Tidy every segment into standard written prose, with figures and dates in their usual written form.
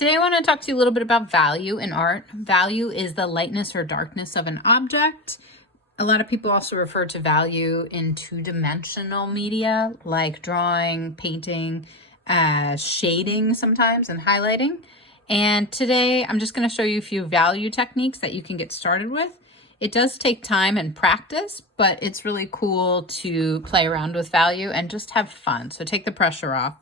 Today I want to talk to you a little bit about value in art. Value is the lightness or darkness of an object. A lot of people also refer to value in two-dimensional media like drawing, painting, shading sometimes, and highlighting. And today I'm just going to show you a few value techniques that you can get started with. It does take time and practice, but it's really cool to play around with value and just have fun. So take the pressure off.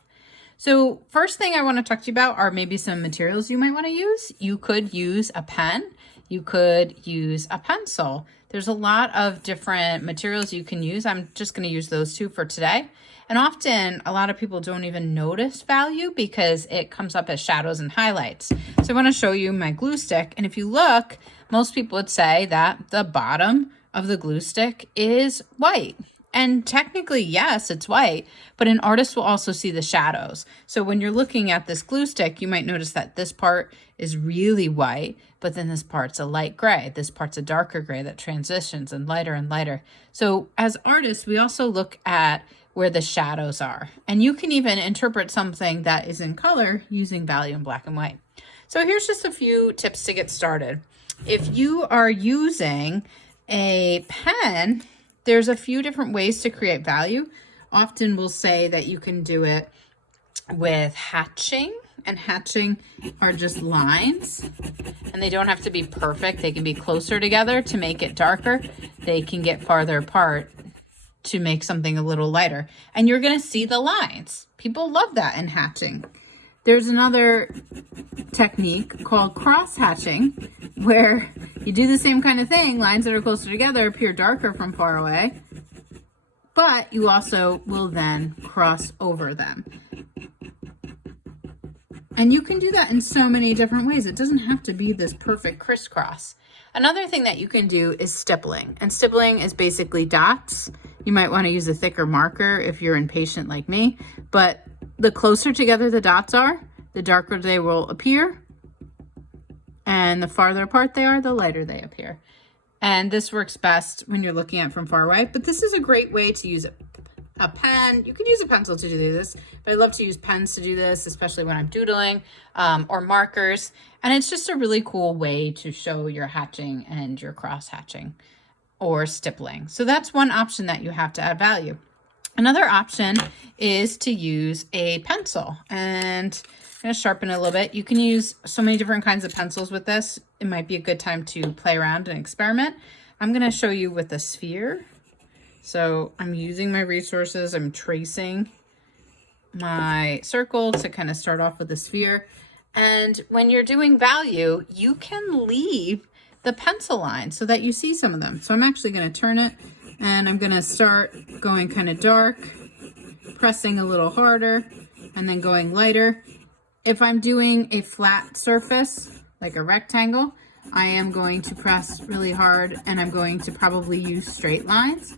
So first thing I want to talk to you about are maybe some materials you might want to use. You could use a pen. You could use a pencil. There's a lot of different materials you can use. I'm just going to use those two for today. And often a lot of people don't even notice value because it comes up as shadows and highlights. So I want to show you my glue stick. And if you look, most people would say that the bottom of the glue stick is white. And technically, yes, it's white, but an artist will also see the shadows. So when you're looking at this glue stick, you might notice that this part is really white, but then this part's a light gray. This part's a darker gray that transitions and lighter. So as artists, we also look at where the shadows are. And you can even interpret something that is in color using value in black and white. So here's just a few tips to get started. If you are using a pen, there's a few different ways to create value. Often we'll say that you can do it with hatching, and hatching are just lines, and they don't have to be perfect. They can be closer together to make it darker. They can get farther apart to make something a little lighter, and you're gonna see the lines. People love that in hatching. There's another technique called cross hatching, where you do the same kind of thing. Lines that are closer together appear darker from far away, but you also will then cross over them. And you can do that in so many different ways. It doesn't have to be this perfect crisscross. Another thing that you can do is stippling. And stippling is basically dots. You might want to use a thicker marker if you're impatient like me, but the closer together the dots are, the darker they will appear. And the farther apart they are, the lighter they appear. And this works best when you're looking at from far away, but this is a great way to use a pen. You could use a pencil to do this, but I love to use pens to do this, especially when I'm doodling, or markers. And it's just a really cool way to show your hatching and your cross hatching or stippling. So that's one option that you have to add value. Another option is to use a pencil, and I'm going to sharpen it a little bit. You can use so many different kinds of pencils with this. It might be a good time to play around and experiment. I'm going to show you with a sphere. So I'm using my resources. I'm tracing my circle to kind of start off with a sphere. And when you're doing value, you can leave the pencil line so that you see some of them. So I'm actually going to turn it, and I'm going to start going kind of dark, pressing a little harder, and then going lighter. If I'm doing a flat surface, like a rectangle, I am going to press really hard, and I'm going to probably use straight lines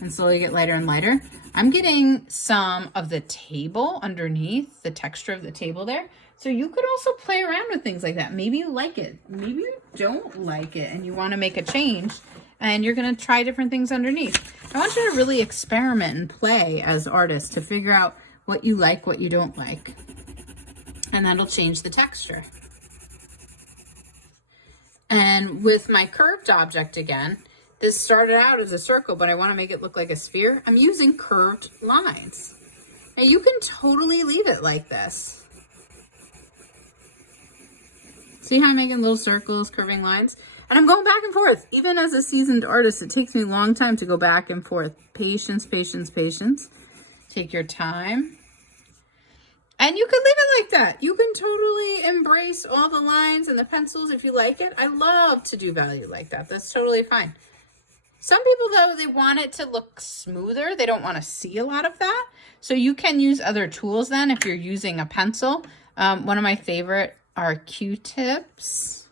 and slowly get lighter and lighter. I'm getting some of the table underneath, the texture of the table there. So you could also play around with things like that. Maybe you like it, maybe you don't like it, and you want to make a change, and you're going to try different things underneath. I want you to really experiment and play as artists to figure out what you like, what you don't like. And that'll change the texture. And with my curved object again, this started out as a circle, but I want to make it look like a sphere. I'm using curved lines. And you can totally leave it like this. See how I'm making little circles, curving lines? And I'm going back and forth. Even as a seasoned artist, it takes me a long time to go back and forth. Patience, patience, patience. Take your time. And you can leave it like that. You can totally embrace all the lines and the pencils if you like it. I love to do value like that. That's totally fine. Some people, though, they want it to look smoother. They don't want to see a lot of that. So you can use other tools then if you're using a pencil. One of my favorite are Q-tips.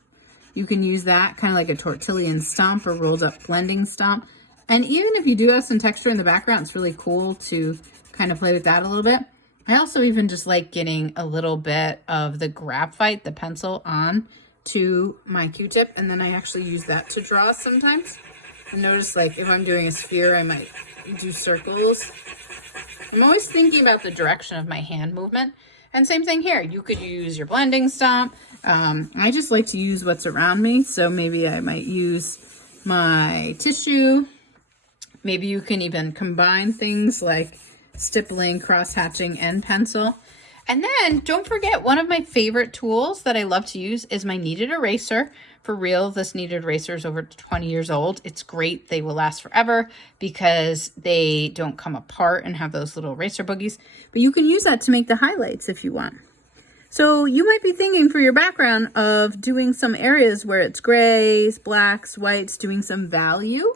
You can use that kind of like a tortillion stomp or rolled up blending stomp. And even if you do have some texture in the background, it's really cool to kind of play with that a little bit. I also even just like getting a little bit of the graphite, the pencil, on to my Q-tip, and then I actually use that to draw sometimes. And notice, like, if I'm doing a sphere, I might do circles. I'm always thinking about the direction of my hand movement. And same thing here. You could use your blending stump. I just like to use what's around me. So maybe I might use my tissue. Maybe you can even combine things like stippling, cross-hatching, and pencil. And then don't forget, one of my favorite tools that I love to use is my Kneaded Eraser. For real, this Kneaded Eraser is over 20 years old. It's great. They will last forever because they don't come apart and have those little eraser boogies. But you can use that to make the highlights if you want. So you might be thinking for your background of doing some areas where it's grays, blacks, whites, doing some value.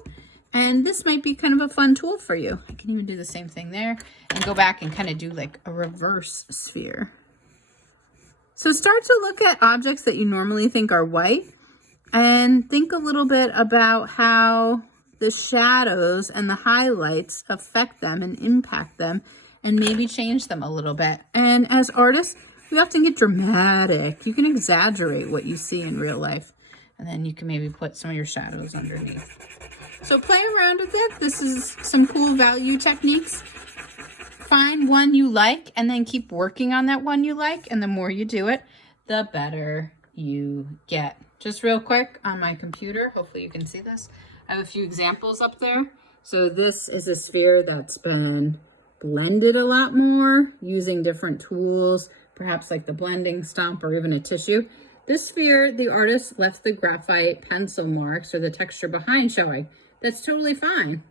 And this might be kind of a fun tool for you. I can even do the same thing there and go back and kind of do like a reverse sphere. So start to look at objects that you normally think are white and think a little bit about how the shadows and the highlights affect them and impact them and maybe change them a little bit. And as artists, we often get dramatic. You can exaggerate what you see in real life. And then you can maybe put some of your shadows underneath. So play around with it. This is some cool value techniques. Find one you like and then keep working on that one you like. And the more you do it, the better you get. Just real quick on my computer, hopefully you can see this. I have a few examples up there. So this is a sphere that's been blended a lot more using different tools, perhaps like the blending stump or even a tissue. This sphere, the artist left the graphite pencil marks or the texture behind showing. That's totally fine.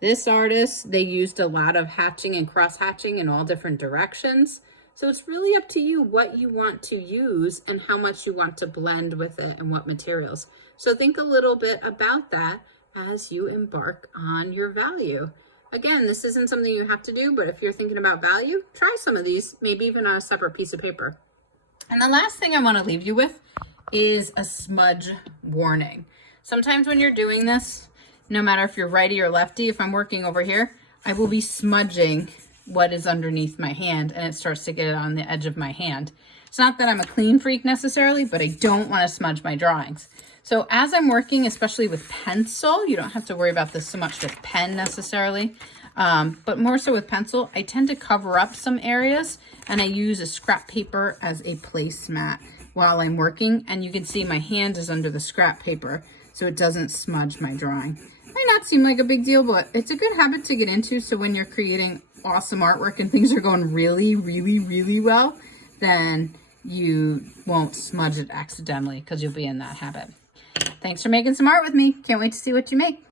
This artist, they used a lot of hatching and cross hatching in all different directions. So it's really up to you what you want to use and how much you want to blend with it and what materials. So think a little bit about that as you embark on your value. Again, this isn't something you have to do, but if you're thinking about value, try some of these, maybe even on a separate piece of paper. And the last thing I want to leave you with is a smudge warning. Sometimes when you're doing this, no matter if you're righty or lefty, if I'm working over here, I will be smudging what is underneath my hand and it starts to get it on the edge of my hand. It's not that I'm a clean freak necessarily, but I don't want to smudge my drawings. So as I'm working, especially with pencil, you don't have to worry about this so much with pen necessarily, but more so with pencil, I tend to cover up some areas and I use a scrap paper as a placemat while I'm working. And you can see my hand is under the scrap paper so it doesn't smudge my drawing. Might not seem like a big deal, but it's a good habit to get into. So when you're creating awesome artwork and things are going really, really, really well, then you won't smudge it accidentally because you'll be in that habit. Thanks for making some art with me. Can't wait to see what you make.